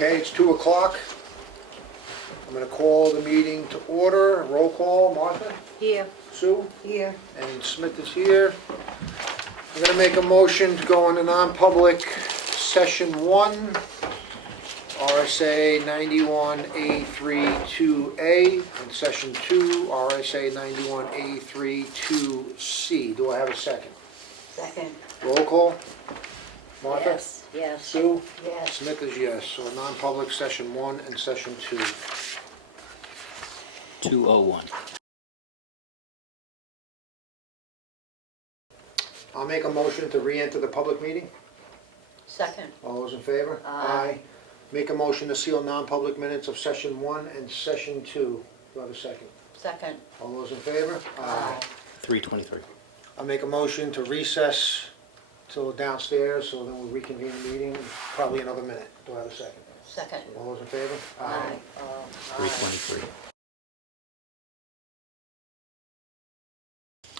Okay, it's 2 o'clock. I'm going to call the meeting to order. Roll call, Martha? Here. Sue? Here. And Smith is here. I'm going to make a motion to go into non-public session 1, RSA 91A32A, and session 2, RSA 91A32C. Do I have a second? Second. Roll call? Martha? Yes. Yes. Sue? Yes. Smith is yes. So non-public session 1 and session 2. 201. I'll make a motion to re-enter the public meeting. Second. All those in favor? Aye. Make a motion to seal non-public minutes of session 1 and session 2. Do I have a second? Second. All those in favor? 323. I'll make a motion to recess till downstairs, so then we'll reconvene the meeting, probably another minute. Do I have a second? Second. All those in favor? Aye. 323.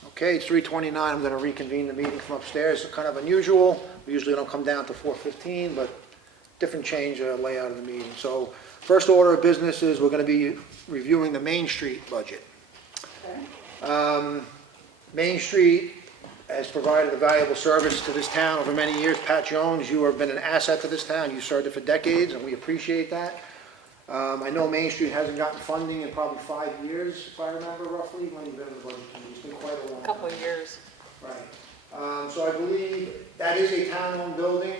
Okay, it's 3:29. I'm going to reconvene the meeting from upstairs. It's kind of unusual. We usually don't come down to 4:15, but different change layout of the meeting. So first order of business is we're going to be reviewing the Main Street budget. Main Street has provided a valuable service to this town over many years. Pat Jones, you have been an asset to this town. You served it for decades, and we appreciate that. I know Main Street hasn't gotten funding in probably 5 years, if I remember roughly, when you've been in the budget committee. It's been quite a long time. Couple of years. Right. So I believe that is a town-owned building.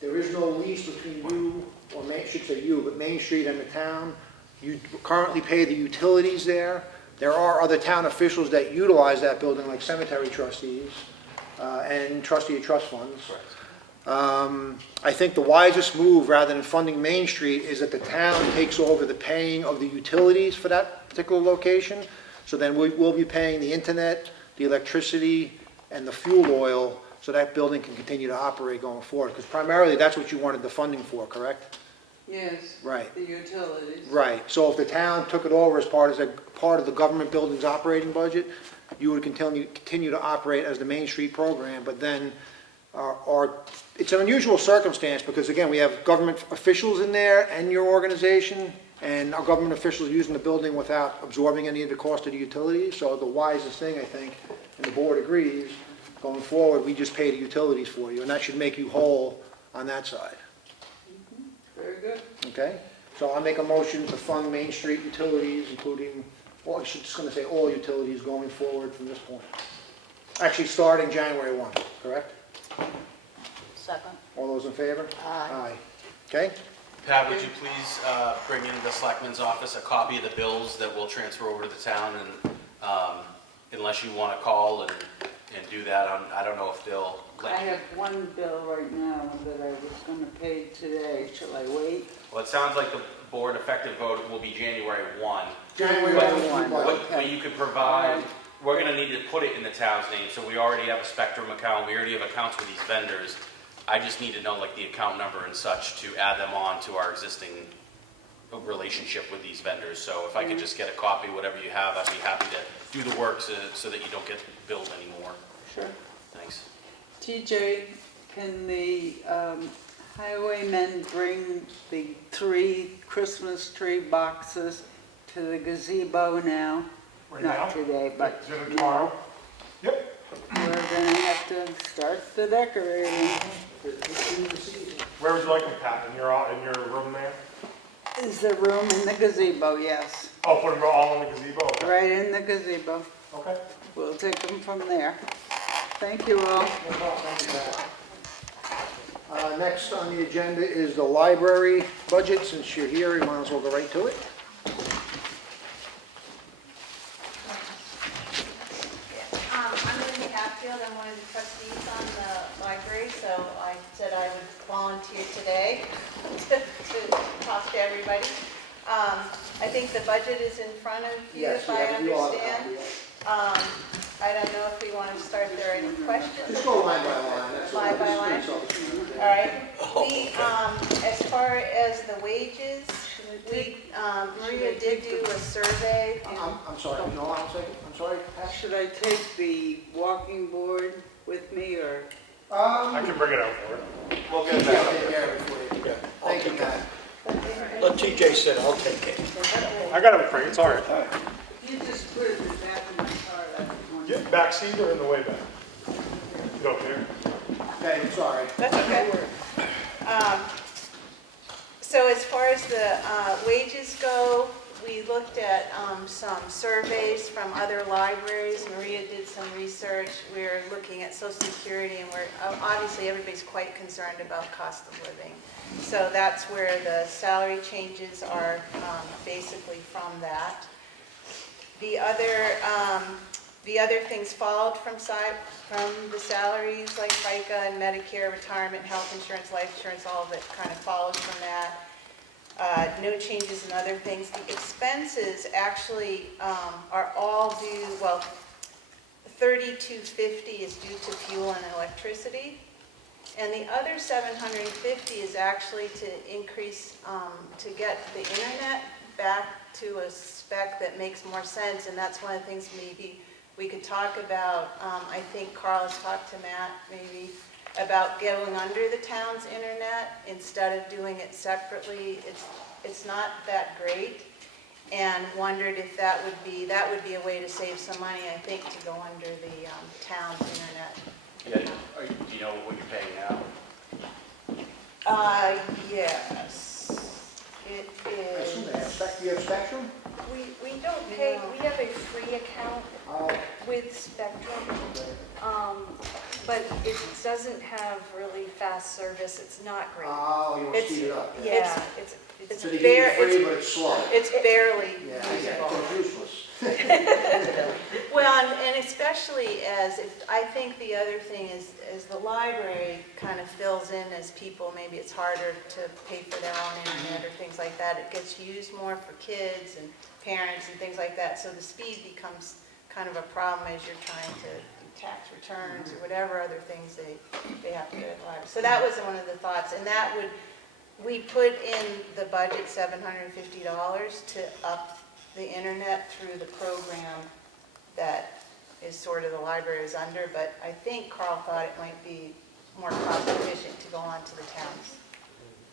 There is no lease between you, or I should say you, but Main Street and the town. You currently pay the utilities there. There are other town officials that utilize that building, like cemetery trustees and trustee of trust funds. I think the wisest move, rather than funding Main Street, is that the town takes over the paying of the utilities for that particular location. So then we'll be paying the internet, the electricity, and the fuel oil, so that building can continue to operate going forward. Because primarily, that's what you wanted the funding for, correct? Yes. Right. The utilities. Right, so if the town took it over as part of the government building's operating budget, you would continue to operate as the Main Street program, but then it's an unusual circumstance, because again, we have government officials in there and your organization, and our government officials using the building without absorbing any of the cost of the utilities. So the wisest thing, I think, and the board agrees, going forward, we just pay the utilities for you, and that should make you whole on that side. Very good. Okay, so I'll make a motion to fund Main Street utilities, including, well, I should just gonna say all utilities going forward from this point. Actually, starting January 1, correct? Second. All those in favor? Aye. Okay, Pat, would you please bring in the Selectmen's office a copy of the bills that we'll transfer over to the town, and unless you want to call and do that, I don't know if they'll I let you. have one bill right now that I was gonna pay today. Shall I wait? Well, it sounds like the board effective vote will be January 1. January But 1. But you could provide, we're gonna need to put it in the town's name, so we already have a Spectrum account, we already have accounts with these vendors. I just need to know like the account number and such to add them on to our existing relationship with these vendors. So if I could just get a copy, whatever you have, I'd be happy to do the work so that you don't get billed anymore. Sure. Thanks. TJ, can the highwaymen bring the 3 Christmas tree boxes to the gazebo now? Right Not now? today, but Is it tomorrow? Yep. we're gonna have to start the decorating. Where would you like them, Pat? In your room there? Is there room in the gazebo? Yes. Oh, put them all in the gazebo? Okay. Right in the gazebo. Okay. We'll take them from there. Thank you all. Next on the agenda is the library budget. Since you're here, you might as well go right to it. I'm Linda Hatfield, I'm one of the trustees on the library, so I said I would volunteer today to talk to everybody. I think the budget is in front of you, Yes, if we I have you all. understand. I don't know if we want to start, if there are any questions? Just go line by line. That's all. Line by line? Okay. All right, we, as far as the wages, we, Maria did do a survey. I'm sorry, no, I'm sorry, Pat? Should I take the walking board with me or? I can bring it out for you. We'll get Yeah, that. take care of it for you. Thank you. TJ said, I'll take it. I got it for you, it's all right. You just put it in the back of my car, that's one. Yeah, back seat or in the way back? You don't care? Okay, I'm sorry. That's okay. So as far as the wages go, we looked at some surveys from other libraries. Maria did some research. We're looking at Social Security, and obviously everybody's quite concerned about cost of living. So that's where the salary changes are basically from that. The other things followed from the salaries, like FICA and Medicare, retirement, health insurance, life insurance, all of it kind of follows from that. No changes in other things. The expenses actually are all due, well, $3,250 is due to fuel and electricity. And the other $750 is actually to increase, to get the internet back to a spec that makes more sense. And that's one of the things maybe we could talk about. I think Carl has talked to Matt maybe about going under the town's internet instead of doing it separately. It's not that great, and wondered if that would be a way to save some money, I think, to go under the town's internet. Yeah, do you know what you're paying now? Yes, it I assume they have is. you have Spectrum? We don't pay, we have a free account Oh, with Spectrum, but it doesn't have really fast service, it's not great. you want to It's- speed it up. Yeah, It's So they bare- give you free, it's- but it's slow. It's barely Yeah, I get it. usable. It's useless. Well, and especially I think the other thing is the library kind of fills in as people, maybe it's harder to pay for their own internet or things like that. It gets used more for kids and parents and things like that, so the speed becomes kind of a problem as you're trying to do tax returns or whatever other things they have to do at the library. So that was one of the thoughts, and we put in the budget $750 to up the internet through the program that is sort of the library is under, but I think Carl thought it might be more cost efficient to go on to the towns.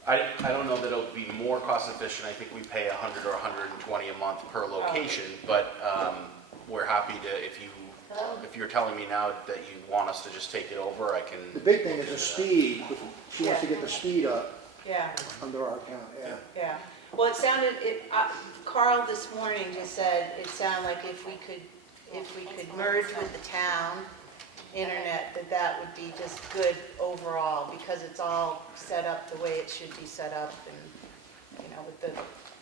I don't know that it'll be more cost efficient. I think we pay $100 or $120 a month per location, but we're happy to, if you're telling me now that you want us to just take it over, I can. The big thing is the speed. She wants to get the speed up Yeah. under our account, yeah. Yeah, well, Carl this morning just said, it sounded like if we could merge with the town internet, that would be just good overall, because it's all set up the way it should be set up, and, with the,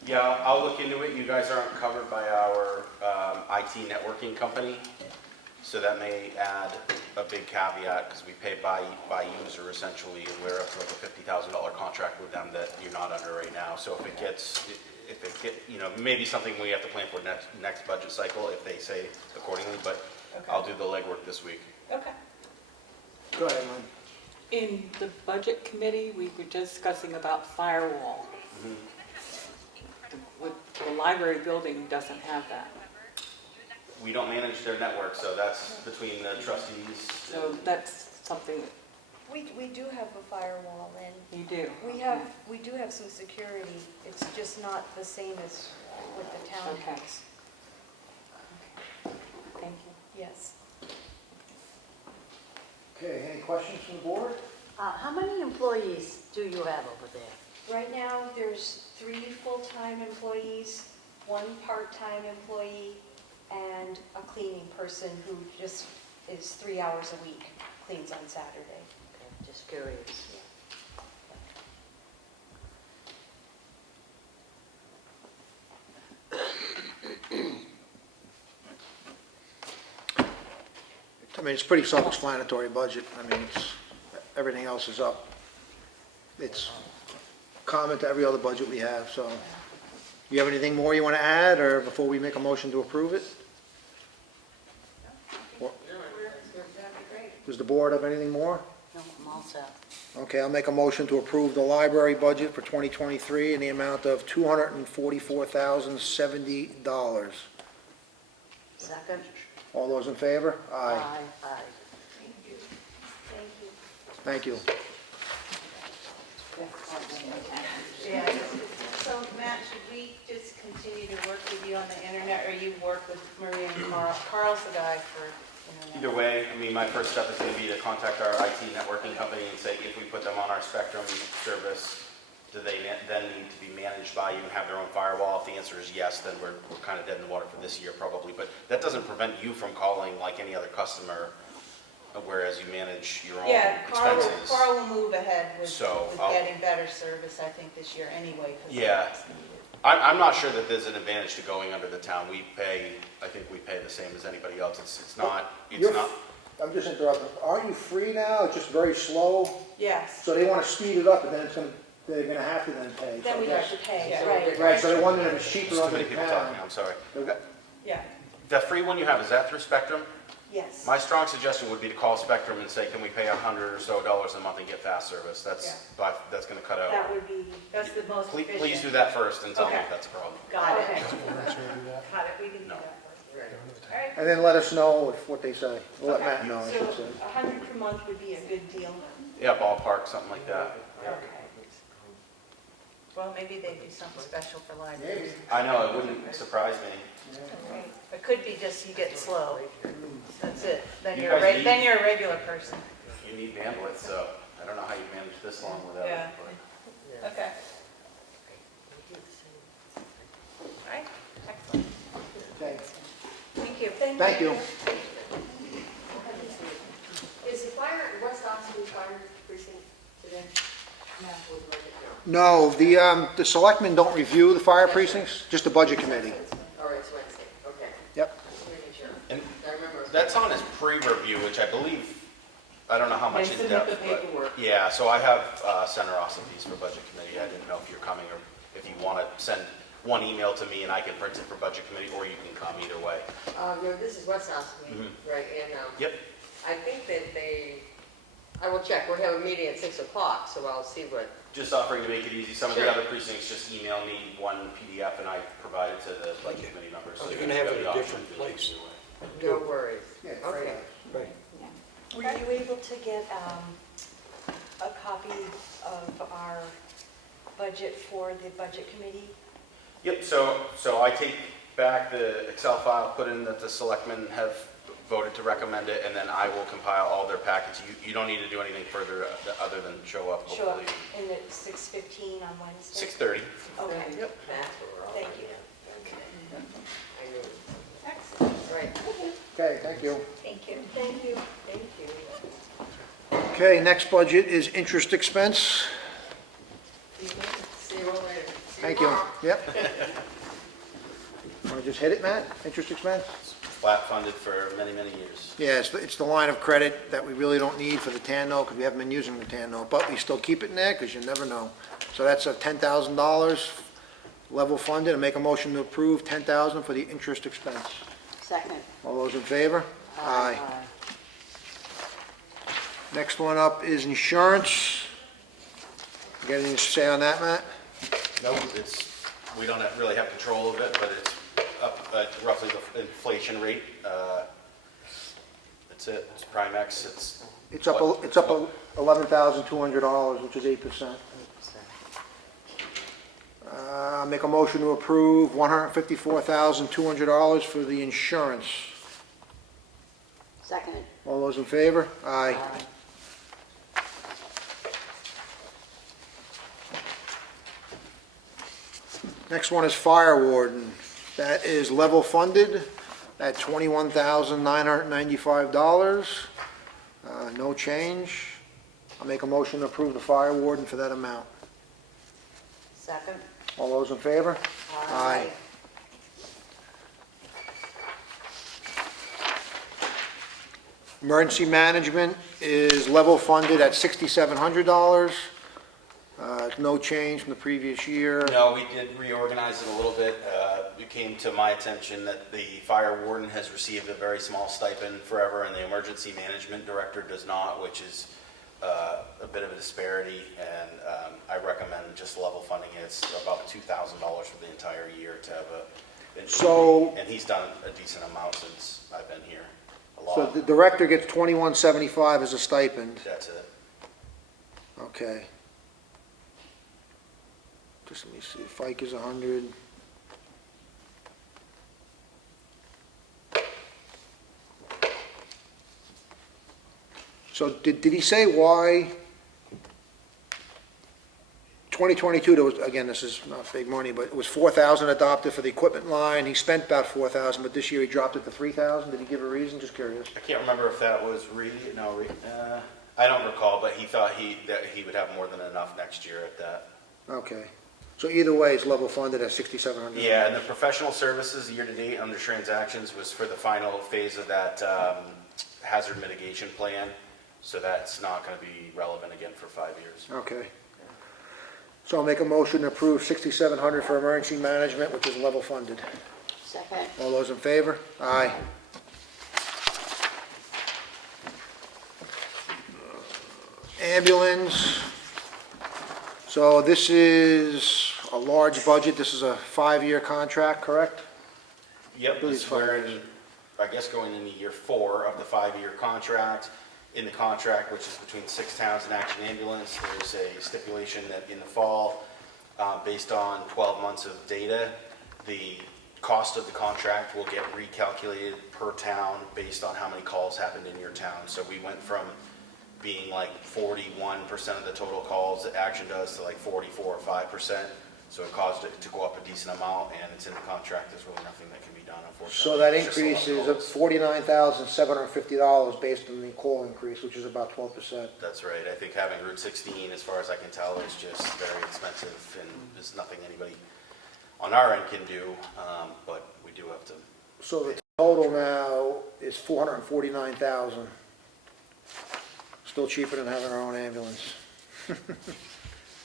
Yeah, I'll look into it. You guys aren't covered by our IT networking company, so that may add a big caveat, because we pay by user essentially, and we're up to like a $50,000 contract with them that you're not under right now. So if it gets, maybe something we have to plan for next budget cycle if they say accordingly, but Okay. I'll do the legwork this week. okay. Go ahead, Lynn. In the budget committee, we were discussing about firewall. The library building doesn't have that. We don't manage their network, so that's between the trustees. So that's something that We do have a firewall, and you do. we do have some security, it's just not the same as what the town Okay. has. Thank you. Yes. Okay, any questions from the board? How many employees do you have over there? Right now, there's 3 full-time employees, 1 part-time employee, and a cleaning person who just is 3 hours a week, cleans on Saturday. Okay, just curious. I mean, it's pretty self-explanatory budget. I mean, everything else is up. It's common to every other budget we have, so. You have anything more you want to add, or before we make a motion to approve it? Or- That'd be great. Does the board have anything more? No, I'm all set. Okay, I'll make a motion to approve the library budget for 2023 in the amount of $244,070. Second? All those in favor? Aye. Aye. Thank you. Thank you. Yeah, so Matt, continue to work with you on the internet, or you work with Maria and Carl? Carl's the guy for internet. Either way, I mean, my first step is going to be to contact our IT networking company and say, if we put them on our Spectrum service, do they then need to be managed by you and have their own firewall? If the answer is yes, then we're kind of dead in the water for this year probably. But that doesn't prevent you from calling like any other customer, whereas you manage your own Yeah, expenses. Carl will move ahead with So, getting better service, I think, this year anyway. 'cause Yeah. it's needed. I'm not sure that there's an advantage to going under the town. I think we pay the same as anybody else. It's not, I'm just interrupting. Aren't you free now? It's just very slow. Yes. So they want to speed it up, and then they're gonna have to then pay. So Then I we guess- have to pay, Yeah. right. Right, so they wondered if it's cheaper there's too under many the people talking, town. I'm sorry. Yeah. The free one you have, is that through Spectrum? Yes. My strong suggestion would be to call Spectrum and say, can we pay $100 or so a month and get fast service? That's going to cut out. That would be, That's the most efficient. Please do that first and tell me Okay. if that's a problem. Got it. okay. Got it, we can do No. that first. All right. And then let us know what they say. We'll let Matt know, I So should say. 100 per month would be a good deal. Yeah, ballpark, something like that. Okay. Well, maybe they do something special for libraries. I know, it wouldn't surprise me. It could be just you get slow. That's it. Then You you're, guys need- then you're a regular person. You need bandwidth, so I don't know how you manage this long without Yeah. it. but- Okay. All right, excellent. Okay. Thank you. Thank you. Is the West Ossipee Fire Precinct today? No, the selectmen don't review the fire precincts, just the budget committee. All right, it's Wednesday, okay. Yep. Just making sure. And I remember. that's on his pre-review, which I believe, I don't know how much They in submit depth, the but. paperwork. Yeah, so I have Senator Ossipee's for budget committee. I didn't know if you're coming or if you want to send one email to me and I can print it for budget committee, or you can come either way. No, this is West Ossipee, right, and, Yep. I think that I will check, we'll have a meeting at 6 o'clock, so I'll see what, Just offering to make it easy. Some of the Sure. other precincts just email me one PDF and I provide it to the budget committee members. So They're gonna have it the in a option different to do it place. either way. no worries. Yeah, Okay. Right. Were you able to get a copy of our budget for the budget committee? Yep, so I take back the Excel file, put in that the selectmen have voted to recommend it, and then I will compile all their packets. You don't need to do anything further other than show up, Show up hopefully. in at 6:15 on Wednesday? 6:30. Okay, That's what we're all. thank you. I knew. Excellent. Right, Okay, thank you. Thank you. Thank you. thank you. Okay, next budget is interest expense. See you all later. See Thank you. tomorrow. Yep. Want to just hit it, Matt? Interest expense? Flat funded for many, many years. Yeah, it's the line of credit that we really don't need for the TAN note, because we haven't been using the TAN note, but we still keep it in there, because you never know. So that's a $10,000 level funded, and make a motion to approve $10,000 for the interest expense. Second. All those in favor? Aye. Next one up is insurance. You got anything to say on that, Matt? No, we don't really have control of it, but it's up at roughly the inflation rate. That's it, it's Primex, It's up $11,200, which is 8%. Make a motion to approve $154,200 for the insurance. Second. All those in favor? Aye. Next one is fire warden. That is level funded at $21,995. No change. I'll make a motion to approve the fire warden for that amount. Second. All those in favor? Aye. Emergency management is level funded at $6,700. No change from the previous year. No, we did reorganize it a little bit. It came to my attention that the fire warden has received a very small stipend forever, and the emergency management director does not, which is a bit of a disparity, and I recommend just level funding it. It's about $2,000 for the entire year to have and he's done a decent amount since I've been here, a lot. So the director gets $21.75 as a stipend. That's it. Okay. Just let me see, FICA is 100. So did he say why 2022, there was, again, this is not big money, but it was 4,000 adopted for the equipment line. He spent about 4,000, but this year he dropped it to 3,000. Did he give a reason? Just curious. I can't remember if that was I don't recall, but he thought that he would have more than enough next year at that. Okay. So either way, it's level funded at 6,700. Yeah, and the professional services year-to-date under transactions was for the final phase of that hazard mitigation plan, so that's not going to be relevant again for 5 years. Okay. So I'll make a motion to approve 6,700 for emergency management, which is level funded. Second. All those in favor? Aye. Ambulance. So this is a large budget. This is a 5-year contract, correct? Yep, Please, we're in, I guess, going into year 4 of the 5-year contract. In the contract, which is between 6 towns and Action Ambulance, there's a stipulation that in the fall, based on 12 months of data, the cost of the contract will get recalculated per town based on how many calls happened in your town. So we went from being like 41% of the total calls that Action does to like 44 or 5%. So it caused it to go up a decent amount, and it's in the contract. There's really nothing that can be done, unfortunately. So that It's just a lot increase of is calls. $49,750 based on the call increase, which is about 12%. That's right. I think having Route 16, as far as I can tell, is just very expensive, and there's nothing anybody on our end can do, but we do have to. So the total now is $449,000. Still cheaper than having our own ambulance.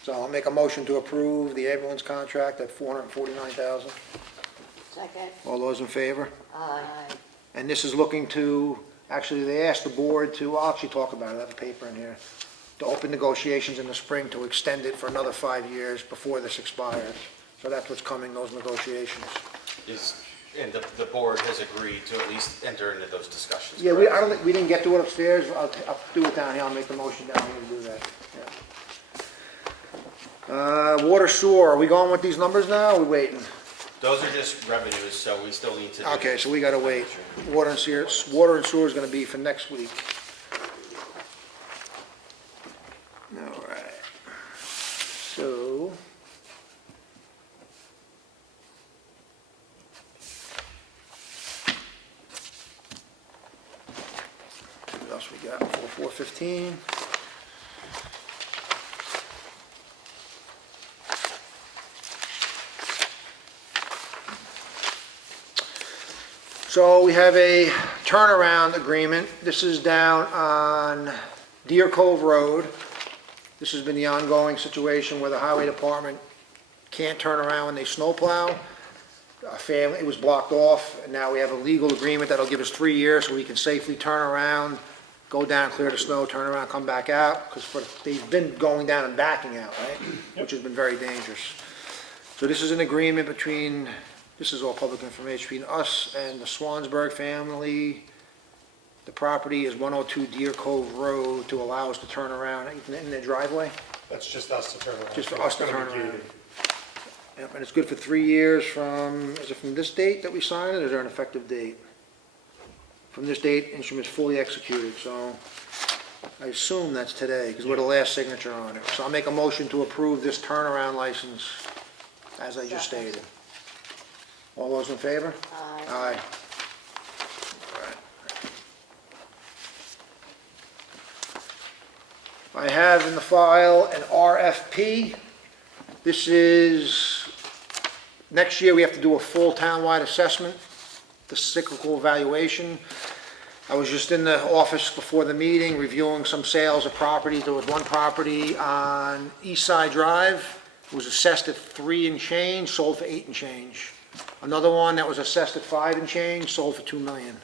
So I'll make a motion to approve the ambulance contract at $449,000. Second. All those in favor? Aye. And this is looking to, actually, they asked the board to, I'll actually talk about it, I have a paper in here, to open negotiations in the spring to extend it for another 5 years before this expires. So that's what's coming, those negotiations. And the board has agreed to at least enter into those discussions. Yeah, correct? I don't think, we didn't get to it upstairs. I'll do it down here. I'll make the motion down here to do that. Yeah. Water sewer, are we going with these numbers now, or are we waiting? Those are just revenues, so we still need to. Okay, so we gotta wait. Water and sewer is gonna be for next week. All right. So. What else we got? 415. So we have a turnaround agreement. This is down on Deer Cove Road. This has been the ongoing situation where the highway department can't turn around when they snowplow. It was blocked off, and now we have a legal agreement that'll give us 3 years so we can safely turn around, go down, clear the snow, turn around, come back out, because they've been going down and backing out, right? Which has been very dangerous. So this is an agreement between, this is all public information, between us and the Swansburg family. The property is 102 Deer Cove Road to allow us to turn around in their driveway, That's just us to turn around. just for us to It's gonna turn be around. gated. Yep, and it's good for 3 years from, is it from this date that we signed it, or is there an effective date? From this date, instrument's fully executed, so I assume that's today, because we're the last signature on it. So I'll make a motion to approve this turnaround license, as I just stated. All those in favor? Aye. Aye. I have in the file an RFP. This is, next year we have to do a full townwide assessment, the cyclical evaluation. I was just in the office before the meeting reviewing some sales of properties. There was one property on East Side Drive. It was assessed at 3 and change, sold for 8 and change. Another one that was assessed at 5 and change, sold for $2 million.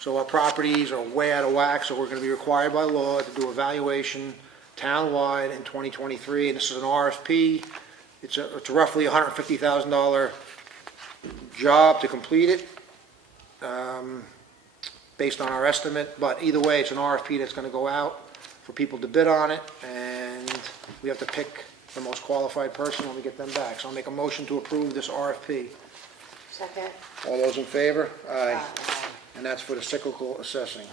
So our properties are way out of whack, so we're gonna be required by law to do evaluation townwide in 2023, and this is an RFP. It's roughly a $150,000 job to complete it, based on our estimate, but either way, it's an RFP that's gonna go out for people to bid on it, and we have to pick the most qualified person when we get them back. So I'll make a motion to approve this RFP. Second. All those in favor? Aye. Aye. And that's for the cyclical assessing.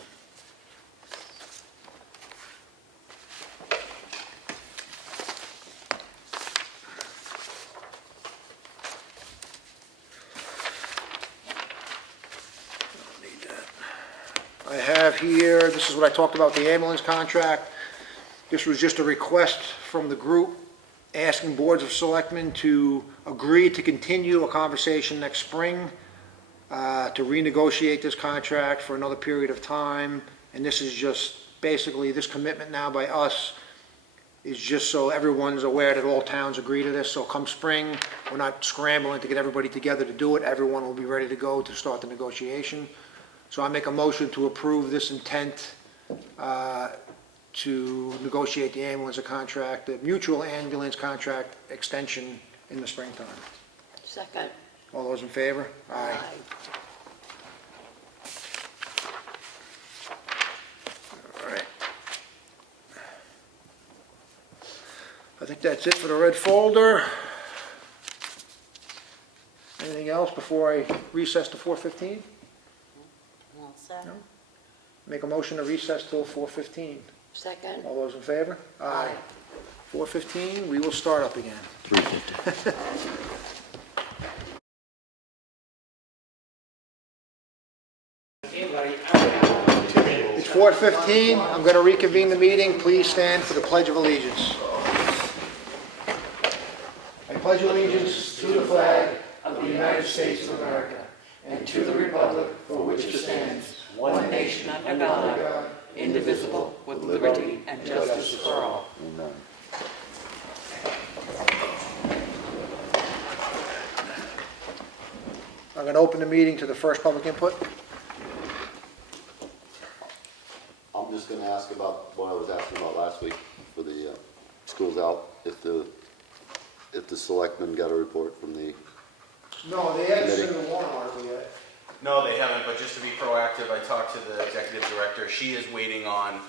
here, this is what I talked about, the ambulance contract. This was just a request from the group asking boards of selectmen to agree to continue a conversation next spring, to renegotiate this contract for another period of time. And this is just, basically, this commitment now by us is just so everyone's aware that all towns agree to this. So come spring, we're not scrambling to get everybody together to do it. Everyone will be ready to go to start the negotiation. So I make a motion to approve this intent to negotiate the ambulance contract, the mutual ambulance contract extension in the springtime. Second. All those in favor? Aye. All right. I think that's it for the red folder. Anything else before I recess to 4:15? All set. No? Make a motion to recess till 4:15. Second. All those in favor? Aye. 4:15, we will start up again. 350. It's 4:15, I'm going to reconvene the meeting. Please stand for the Pledge of Allegiance. I pledge allegiance to the flag of the United States of America and to the republic for which it stands, One nation under God, indivisible, with liberty and justice for all. I'm going to open the meeting to the first public input. I'm just gonna ask about what I was asking about last week for the schools out, if the selectmen got a report from the, No, they haven't submitted a warrant article yet. No, they haven't, but just to be proactive, I talked to the executive director. She is waiting on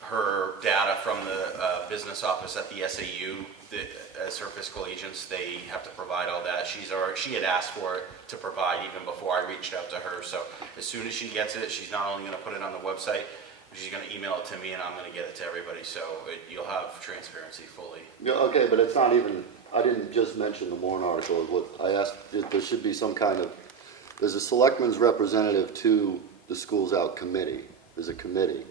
her data from the business office at the SAU. As her fiscal agents, they have to provide all that. She had asked for it to provide even before I reached out to her. So as soon as she gets it, she's not only gonna put it on the website, she's gonna email it to me and I'm gonna get it to everybody. So you'll have transparency fully. yeah, okay, but it's not even, I didn't just mention the warrant article. What I asked, there should be some kind of, there's a selectman's representative to the schools out committee. There's a committee.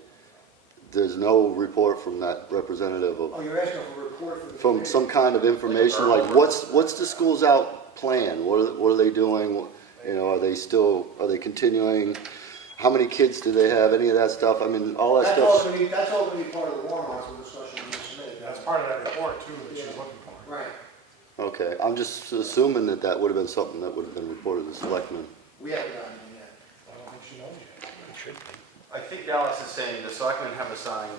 There's no report from that representative Oh, of, you're asking for a report from the from committee? some kind of information, like what's the schools out plan? What are they doing? You know, are they continuing? How many kids do they have? Any of that stuff? I mean, all that That's all stuff. going to be, that's all going to be part of the warrant article discussion we submitted. That's part of that report too that she's looking for. Right. Okay, I'm just assuming that that would have been something that would have been reported to the selectmen. We haven't gotten it yet. I don't think she knows yet. It should be. I think Dallas is saying the selectmen have assigned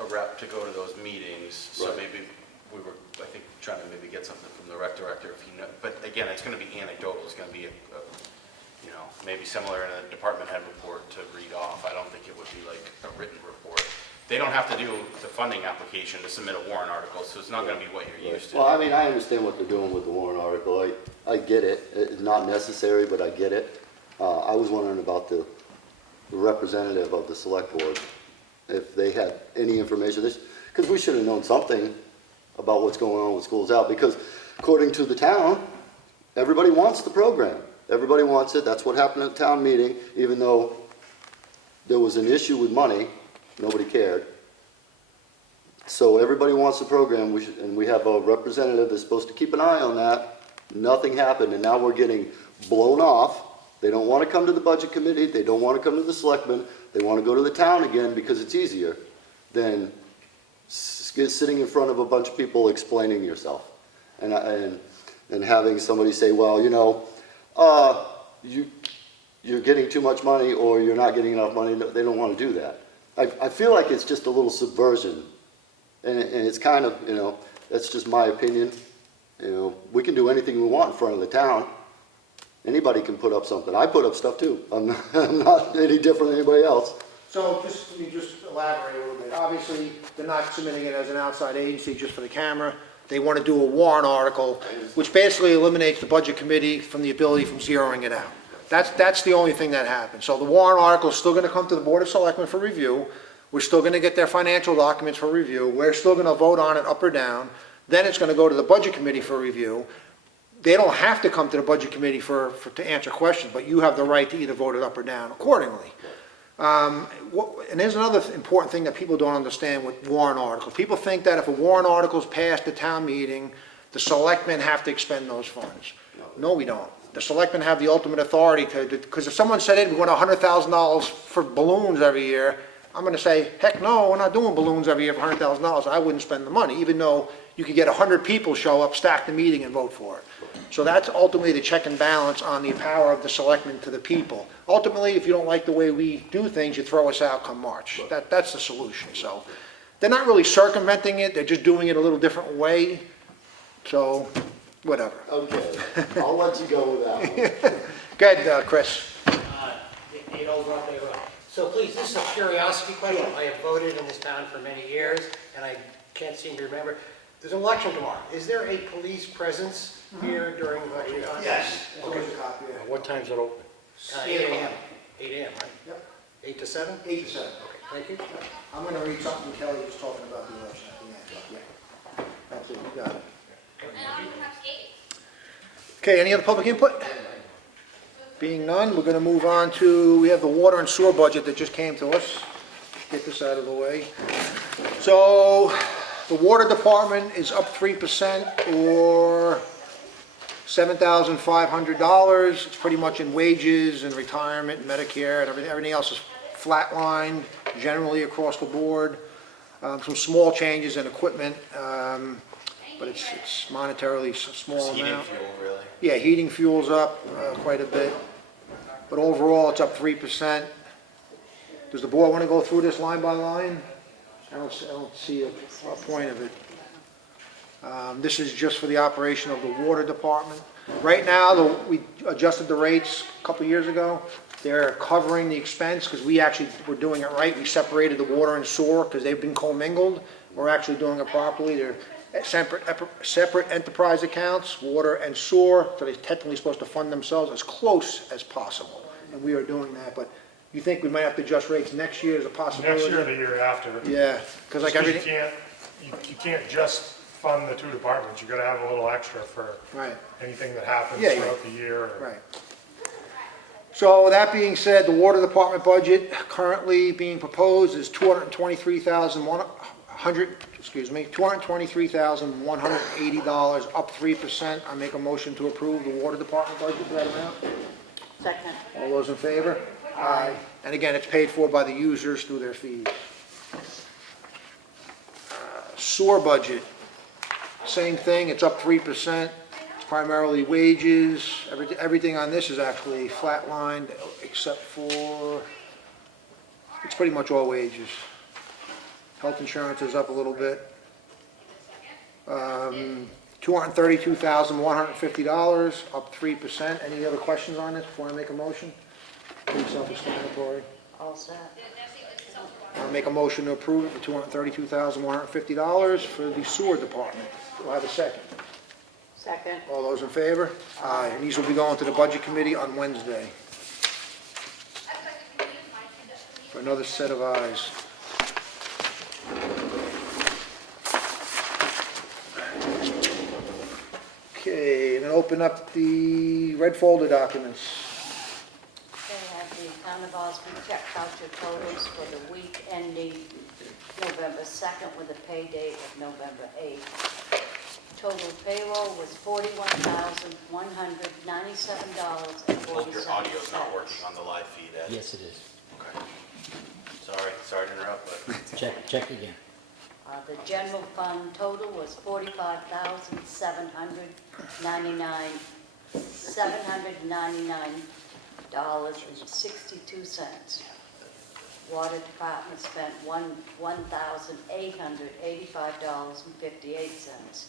a rep to go to those meetings. So Right. maybe we were, I think, trying to maybe get something from the rec director if he know. But again, it's gonna be anecdotal. It's gonna be you know, maybe similar in a department head report to read off. I don't think it would be like a written report. They don't have to do the funding application to submit a warrant article, so it's not gonna be what you're used to. Well, I mean, I understand what they're doing with the warrant article. I get it. It's not necessary, but I get it. I was wondering about the representative of the select board, if they had any information. Because we should have known something about what's going on with schools out, because according to the town, everybody wants the program. Everybody wants it. That's what happened at the town meeting, even though there was an issue with money, nobody cared. So everybody wants the program, and we have a representative that's supposed to keep an eye on that. Nothing happened, and now we're getting blown off. They don't want to come to the budget committee. They don't want to come to the selectmen. They want to go to the town again because it's easier than sitting in front of a bunch of people explaining yourself and having somebody say, well, you know, you're getting too much money or you're not getting enough money. They don't want to do that. I feel like it's just a little subversion, and it's kind of, you know, that's just my opinion. You know, we can do anything we want in front of the town. Anybody can put up something. I put up stuff too. I'm not any different than anybody else. So let me just elaborate a little bit. Obviously, they're not submitting it as an outside agency just for the camera. They want to do a warrant article, which basically eliminates the budget committee from the ability from zeroing it out. That's the only thing that happens. So the warrant article is still going to come to the Board of Selectmen for review. We're still going to get their financial documents for review. We're still going to vote on it up or down. Then it's going to go to the budget committee for review. They don't have to come to the budget committee to answer questions, but you have the right to either vote it up or down accordingly. And there's another important thing that people don't understand with warrant articles. People think that if a warrant article is passed at town meeting, the selectmen have to expend those funds. No, we don't. The selectmen have the ultimate authority because if someone said, hey, we want $100,000 for balloons every year, I'm gonna say, heck no, we're not doing balloons every year for $100,000. I wouldn't spend the money, even though you could get 100 people show up, stack the meeting and vote for it. So that's ultimately the check and balance on the power of the selectmen to the people. Ultimately, if you don't like the way we do things, you throw us out come March. That's the solution. So they're not really circumventing it, they're just doing it a little different way. So, whatever. Okay, I'll let you go with that one. Go ahead, Chris. 8 Old Broadway Road. So please, this is a curiosity question. I have voted in this town for many years, and I can't seem to remember. There's an election tomorrow. Is there a police presence here during election time? Yes. Okay. What time's it open? 8 a.m. 8 a.m., right? Yep. 8 to 7? 8 to 7. Okay, thank you. I'm gonna read something Kelly was talking about the election at the end. Yeah. That's it, you got it. Okay, any other public input? Being none, we're gonna move on to, we have the water and sewer budget that just came to us. Get this out of the way. So, the water department is up 3% or $7,500. It's pretty much in wages and retirement, and Medicare, and everything else is flatlined generally across the board. Some small changes in equipment, but it's monetarily small Heating amount. fuel, really. Yeah, heating fuel's up quite a bit, but overall it's up 3%. Does the board want to go through this line by line? I don't see a point of it. This is just for the operation of the water department. Right now, we adjusted the rates a couple years ago. They're covering the expense because we actually were doing it right. We separated the water and sewer because they've been commingled. We're actually doing it properly. They're separate enterprise accounts, water and sewer, so they're technically supposed to fund themselves as close as possible. And we are doing that, but you think we might have to adjust rates next year as a possibility? Next year or the year after. Yeah, because like everything. You can't just fund the two departments, you gotta have a little extra for Right. anything that happens Yeah, throughout the year. Right. So that being said, the water department budget currently being proposed is $223,180, up 3%. I make a motion to approve the water department budget for that amount. Second. All those in favor? Aye. And again, it's paid for by the users through their fees. Sewer budget, same thing, it's up 3%. It's primarily wages. Everything on this is actually flatlined except for, it's pretty much all wages. Health insurance is up a little bit. $232,150, up 3%. Any other questions on this before I make a motion? Pretty self-explanatory. All set. I'll make a motion to approve it for $232,150 for the sewer department. Do I have a second? Second. All those in favor? Aye. And these will be going to the budget committee on Wednesday. For another set of ayes. Okay, and then open up the red folder documents. They have the Town of Ossipee check voucher totals for the week ending November 2nd with a pay date of November 8th. Total payroll was $41,197.47. Your audio's not working on the live feed, Ed. Yes, it is. Okay. Sorry to interrupt, but Check again. The general fund total was $799.62. Water department spent $1,885.58.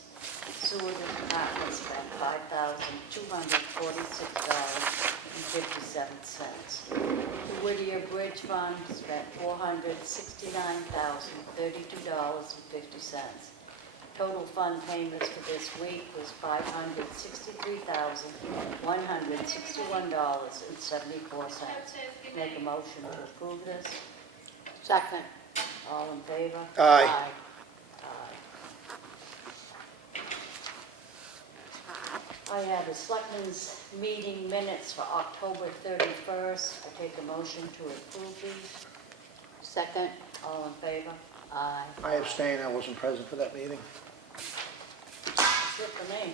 Sewer department spent $5,246.57. The Whittier Bridge Fund spent $469,032.50. Total fund payments for this week was $563,161.74. Make a motion to approve this. Second. All in favor? Aye. I have the Selectmen's meeting minutes for October 31st. I take a motion to approve these. Second, all in favor? Aye. I abstain, I wasn't present for that meeting. That's it for me.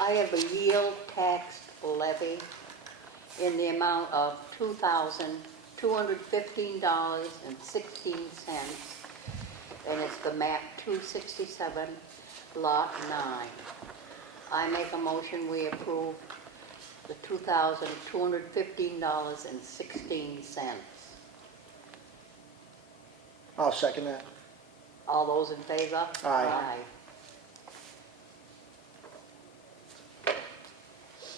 I have a yield tax levy in the amount of $2,215.16, and it's the map 267, lot 9. I make a motion we approve the $2,215.16. I'll second that. All those in favor? Aye.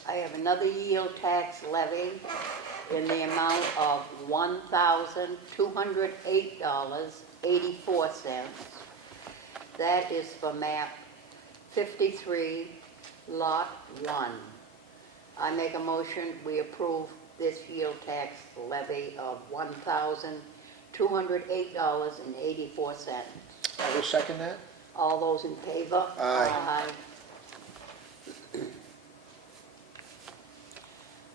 I have another yield tax levy in the amount of $1,208.84. That is for map 53, lot 1. I make a motion, we approve this yield tax levy of $1,208.84. I will second that. All those in favor? Aye.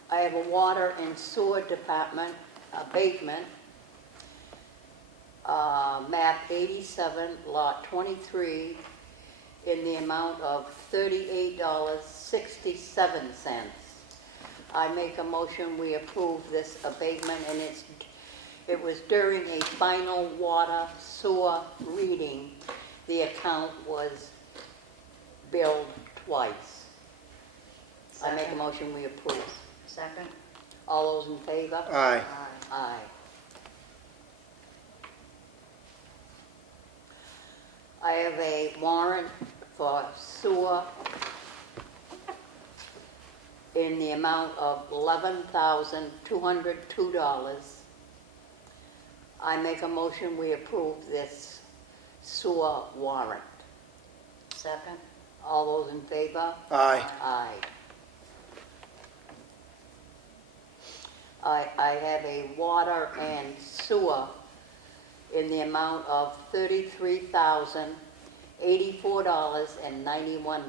I have a water and sewer department abatement, map 87, lot 23, in the amount of $38.67. I make a motion we approve this abatement, and it was during a final water sewer reading. The account was billed twice. I make a motion we approve. Second, All those in favor? Aye. Aye. I have a warrant for sewer in the amount of $11,202. I make a motion we approve this sewer warrant. second, All those in favor? Aye. Aye. I have a water and sewer in the amount of $33,084.91.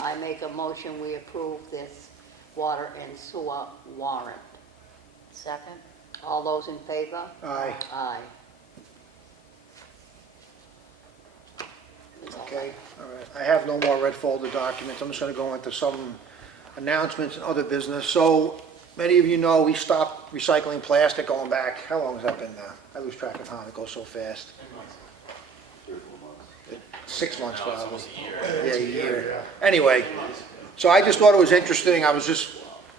I make a motion we approve this water and sewer warrant. second, All those in favor? Aye. Aye. Okay, all right. I have no more red folder documents. I'm just going to go into some announcements and other business. So, many of you know we stopped recycling plastic going back, how long has that been now? I lose track of time, it goes so fast. 6 months No, it's probably. almost a year. Yeah, a year. Anyway, so I just thought it was interesting. I was just,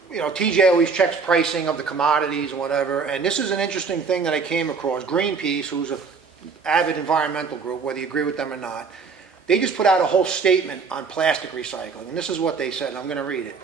TJ always checks pricing of the commodities and whatever, and this is an interesting thing that I came across. Greenpeace, who's an avid environmental group, whether you agree with them or not, they just put out a whole statement on plastic recycling, and this is what they said, and I'm going to read it.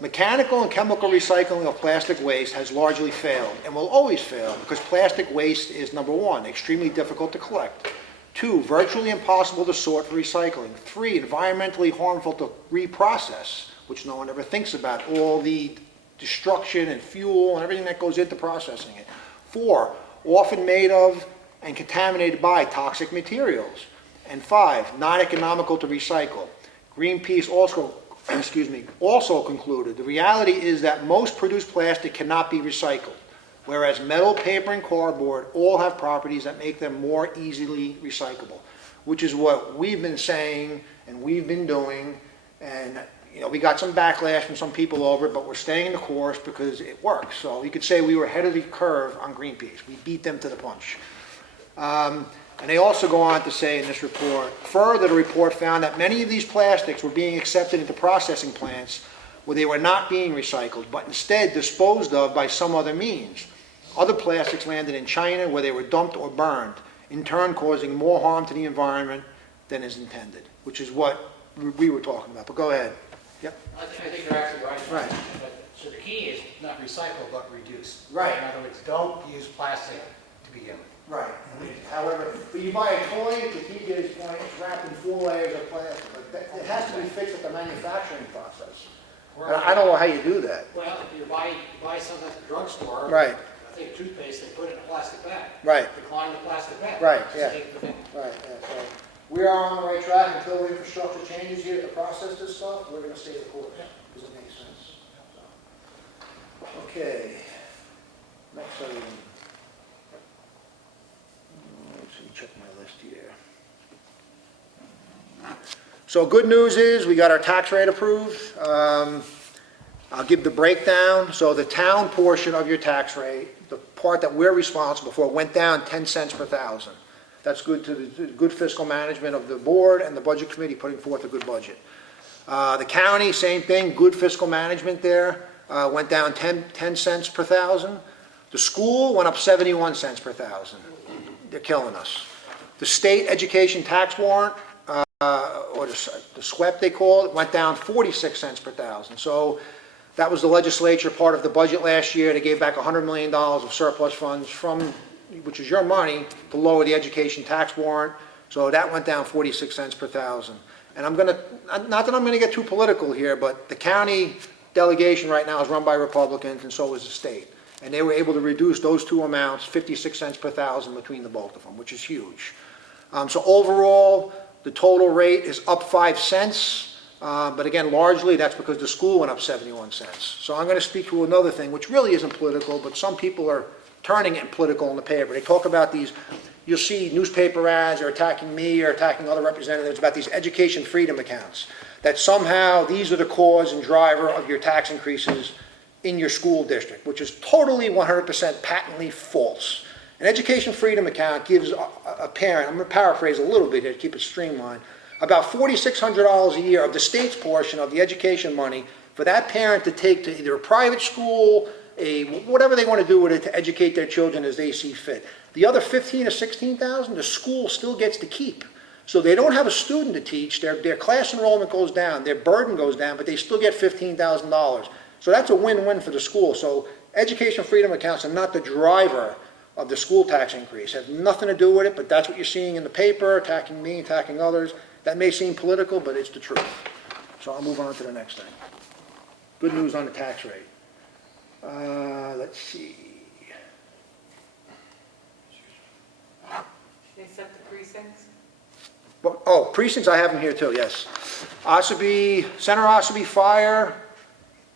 Mechanical and chemical recycling of plastic waste has largely failed and will always fail because plastic waste is, number one, extremely difficult to collect. 2, virtually impossible to sort for recycling. 3, environmentally harmful to reprocess, which no one ever thinks about, all the destruction and fuel and everything that goes into processing it. 4, often made of and contaminated by toxic materials. And 5, not economical to recycle. Greenpeace also concluded, the reality is that most produced plastic cannot be recycled, whereas metal, paper, and cardboard all have properties that make them more easily recyclable, which is what we've been saying and we've been doing. And, we got some backlash from some people over it, but we're staying the course because it works. So you could say we were ahead of the curve on Greenpeace. We beat them to the punch. And they also go on to say in this report, further, the report found that many of these plastics were being accepted into processing plants where they were not being recycled, but instead disposed of by some other means. Other plastics landed in China where they were dumped or burned, in turn causing more harm to the environment than is intended, which is what we were talking about. But go ahead. Yep. I think you're actually right. Right. So the key is not recycle, but reduce. Right. In other words, don't use plastic to begin with. Right. However, when you buy a toy, to TJ's point, it's wrapped in 4 layers of plastic. But it has to be fixed at the manufacturing process. And I don't know how you do that. Well, if you buy something at the drugstore. Right. I think toothpaste, they put it in a plastic bag. Right. Decline the plastic bag. Right, Just yeah. take the thing. Right, yeah, so we are on the right track until infrastructure changes here to process this stuff, we're gonna stay the course, because it makes sense. So, okay, next item. Let's see, check my list here. So good news is, we got our tax rate approved. I'll give the breakdown. So the town portion of your tax rate, the part that we're responsible for, went down 10 cents per thousand. That's good to the good fiscal management of the board and the budget committee putting forth a good budget. The county, same thing, good fiscal management there, went down 10 cents per thousand. The school went up 71 cents per thousand. They're killing us. The state education tax warrant, or the SWEP they call it, went down 46 cents per thousand. So that was the legislature part of the budget last year. They gave back $100 million of surplus funds from, which is your money, to lower the education tax warrant. So that went down 46 cents per thousand. And I'm gonna, not that I'm gonna get too political here, but the county delegation right now is run by Republicans, and so is the state. And they were able to reduce those two amounts, 56 cents per thousand between the both of them, which is huge. So overall, the total rate is up 5 cents. But again, largely that's because the school went up 71 cents. So I'm going to speak to another thing, which really isn't political, but some people are turning it political in the paper. They talk about these, you'll see newspaper ads or attacking me or attacking other representatives about these education freedom accounts, that somehow these are the cause and driver of your tax increases in your school district, which is totally 100% patently false. An education freedom account gives a parent, I'm going to paraphrase a little bit here to keep it streamlined, about $4,600 a year of the state's portion of the education money for that parent to take to either a private school, whatever they want to do with it to educate their children as they see fit. The other $15,000 or $16,000, the school still gets to keep. So they don't have a student to teach, their class enrollment goes down, their burden goes down, but they still get $15,000. So that's a win-win for the school. So education freedom accounts are not the driver of the school tax increase. Have nothing to do with it, but that's what you're seeing in the paper, attacking me, attacking others. That may seem political, but it's the truth. So I'll move on to the next thing. Good news on the tax rate. Let's see. They set the precincts? Oh, precincts I have them here too, yes. Ossipee, Center Ossipee Fire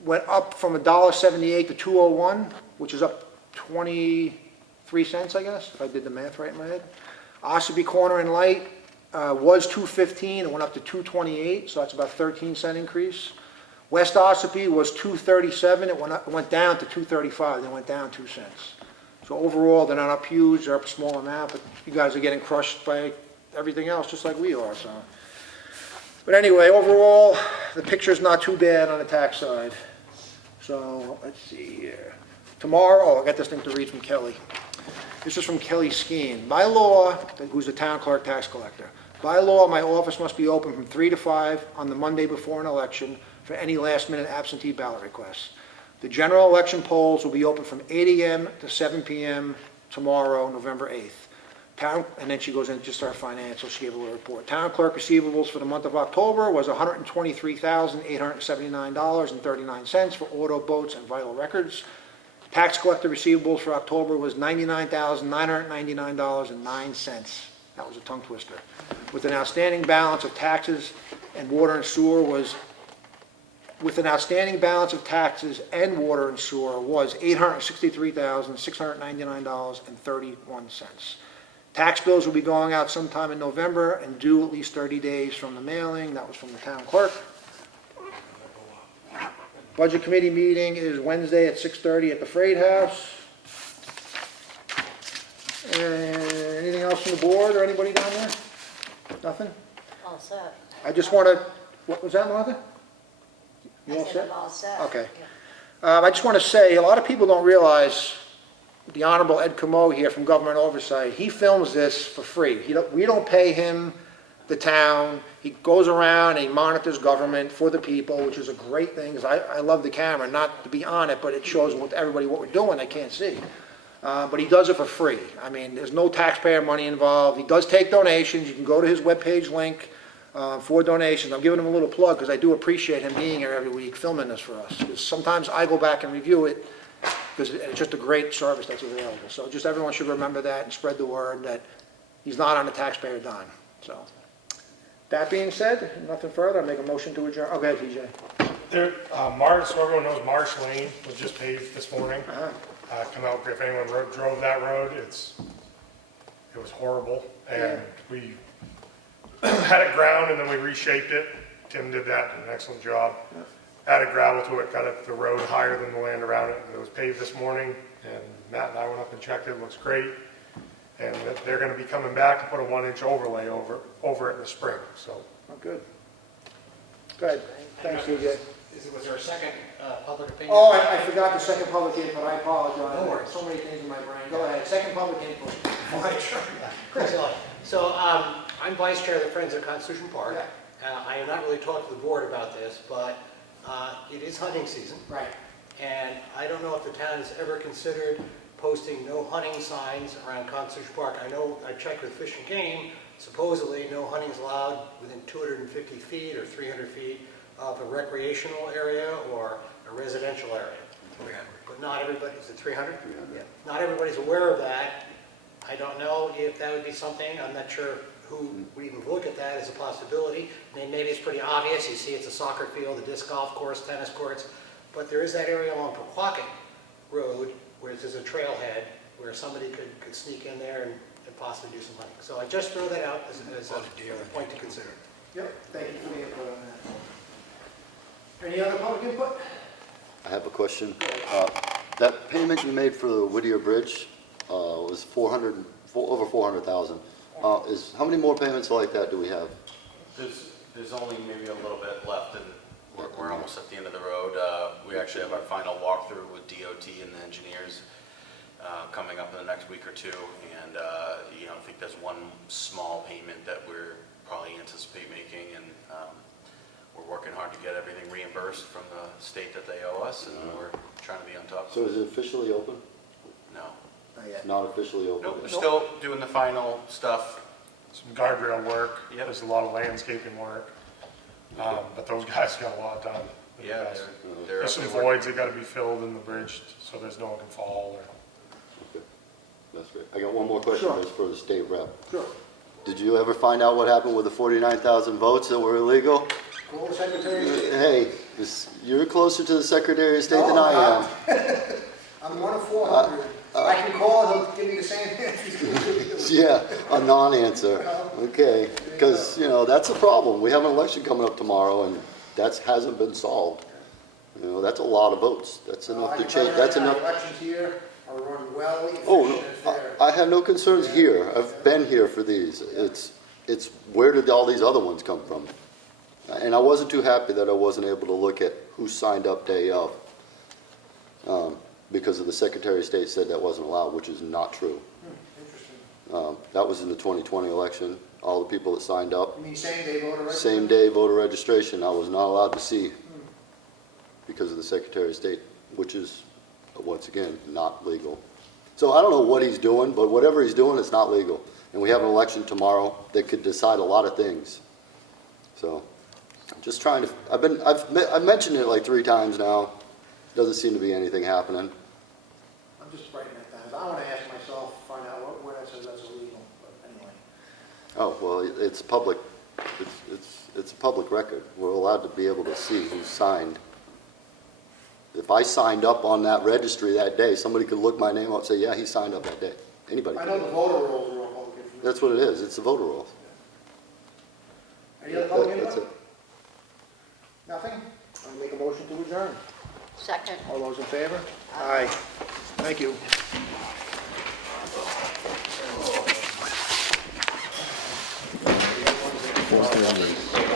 went up from $1.78 to $2.01, which is up 23 cents, I guess, if I did the math right in my head. Ossipee Corner and Light was $2.15, it went up to $2.28, so that's about a 13-cent increase. West Ossipee was $2.37, it went down to $2.35, they went down 2 cents. So overall, they're not up huge, they're up a small amount, but you guys are getting crushed by everything else, just like we are, so. But anyway, overall, the picture's not too bad on the tax side. So, let's see here. Tomorrow, I got this thing to read from Kelly. This is from Kelly Skeen. By law, who's the town clerk tax collector, by law, my office must be open from 3 to 5 on the Monday before an election for any last-minute absentee ballot requests. The general election polls will be open from 8 a.m. to 7 p.m. tomorrow, November 8th. And then she goes into just our financials, she gave a little report. Town clerk receivables for the month of October was $123,879.39 for auto, boats, and vital records. Tax collector receivables for October was $99,999.09. That was a tongue twister. With an outstanding balance of taxes and water and sewer was $863,699.31. Tax bills will be going out sometime in November and due at least 30 days from the mailing. That was from the town clerk. Budget committee meeting is Wednesday at 6:30 at the Freight House. And anything else from the board or anybody down there? Nothing? All set. I just want to, what was that, Martha? You all I said set? I'm all set. Okay. Yeah. I just want to say, a lot of people don't realize the Honorable Ed Comeau here from Government Oversight, he films this for free. We don't pay him, the town. He goes around and he monitors government for the people, which is a great thing, because I love the camera, not to be on it, but it shows with everybody what we're doing, they can't see. But he does it for free. I mean, there's no taxpayer money involved. He does take donations. You can go to his webpage link for donations. I'm giving him a little plug because I do appreciate him being here every week filming this for us. Because sometimes I go back and review it because it's just a great service that's available. So just everyone should remember that and spread the word that he's not on the taxpayer dime. So That being said, nothing further, I make a motion to adjourn. Oh, go ahead, TJ. There, Marsh, so everyone knows Marsh Lane was just paved this morning. Uh-huh. Comeau, if anyone drove that road, it was horrible. And we had it ground and then we reshaped it. Tim did that, an excellent job. Added gravel to it, got it the road higher than the land around it. It was paved this morning, and Matt and I went up and checked it. It looks great. And they're going to be coming back to put a 1-inch overlay over it in the spring. So, Oh, good. Go ahead. Thanks, TJ. Was there a second public opinion? Oh, I forgot the second public input, I apologize. No worries. So many things in my brain. Go ahead, second public input. All right, sure. Chris, so I'm vice chair of the Friends of Constitution Park. I have not really talked to the board about this, but it is hunting season. Right. And I don't know if the town has ever considered posting no hunting signs around Constitution Park. I know I checked with Fish and Game, supposedly no hunting is allowed within 250 feet or 300 feet of a recreational area or a residential area. 300. But not everybody, is it 300? 300. Yeah. Not everybody's aware of that. I don't know if that would be something, I'm not sure who would even look at that as a possibility. Maybe it's pretty obvious, you see it's a soccer field, a disc golf course, tennis courts, but there is that area along Pequawket Road where there's a trailhead where somebody could sneak in there and possibly do some hunting. So I just throw that out as a point to consider. Yep, thank you for the input on that. Any other public input? I have a question. That payment you made for the Whittier Bridge was over 400,000. How many more payments like that do we have? There's only maybe a little bit left, and we're almost at the end of the road. We actually have our final walkthrough with DOT and the engineers coming up in the next week or two, and I think there's one small payment that we're probably anticipate making, and we're working hard to get everything reimbursed from the state that they owe us, and we're trying to be on top. So is it officially open? No. Not yet. Not officially open? Nope, we're still doing the final stuff. some guardrail work. Yep. There's a lot of landscaping work. But those guys got a lot done. Yeah, There's some voids that gotta be filled in the bridge, so there's no one can fall or. Okay, that's great. I got one more question, Sure. just for the state rep. Sure. Did you ever find out what happened with the 49,000 votes that were illegal? Call the Secretary of State. Hey, you're closer to the Secretary of State than I am. I'm one of 400. I can call and he'll give me the same answer. Yeah, a non-answer. Okay, because, that's a problem. We have an election coming up tomorrow, and that hasn't been solved. That's a lot of votes. That's enough to change, that's enough. Elections here are run well, efficient, Oh, and fair. I have no concerns here. I've been here for these. It's where did all these other ones come from? And I wasn't too happy that I wasn't able to look at who signed up day of. Because of the Secretary of State said that wasn't allowed, which is not true. Interesting. That was in the 2020 election. All the people that signed up, You mean same-day voter registration? same day voter registration, I was not allowed to see because of the Secretary of State, which is, once again, not legal. So I don't know what he's doing, but whatever he's doing, it's not legal. And we have an election tomorrow that could decide a lot of things. So I'm just trying to, I've mentioned it like 3 times now. Doesn't seem to be anything happening. I'm just writing that down. I want to ask myself, find out where that says that's illegal, but anyway. Oh, well, it's public, it's a public record. We're allowed to be able to see who signed. If I signed up on that registry that day, somebody could look my name up and say, yeah, he signed up that day. Anybody I could. know the voter rolls are all public information. That's what it is, it's the voter rolls. Any other public That's input? it. Nothing? I'll make a motion to adjourn. Second. All those in favor? Aye. Thank you. Four thirty-eight.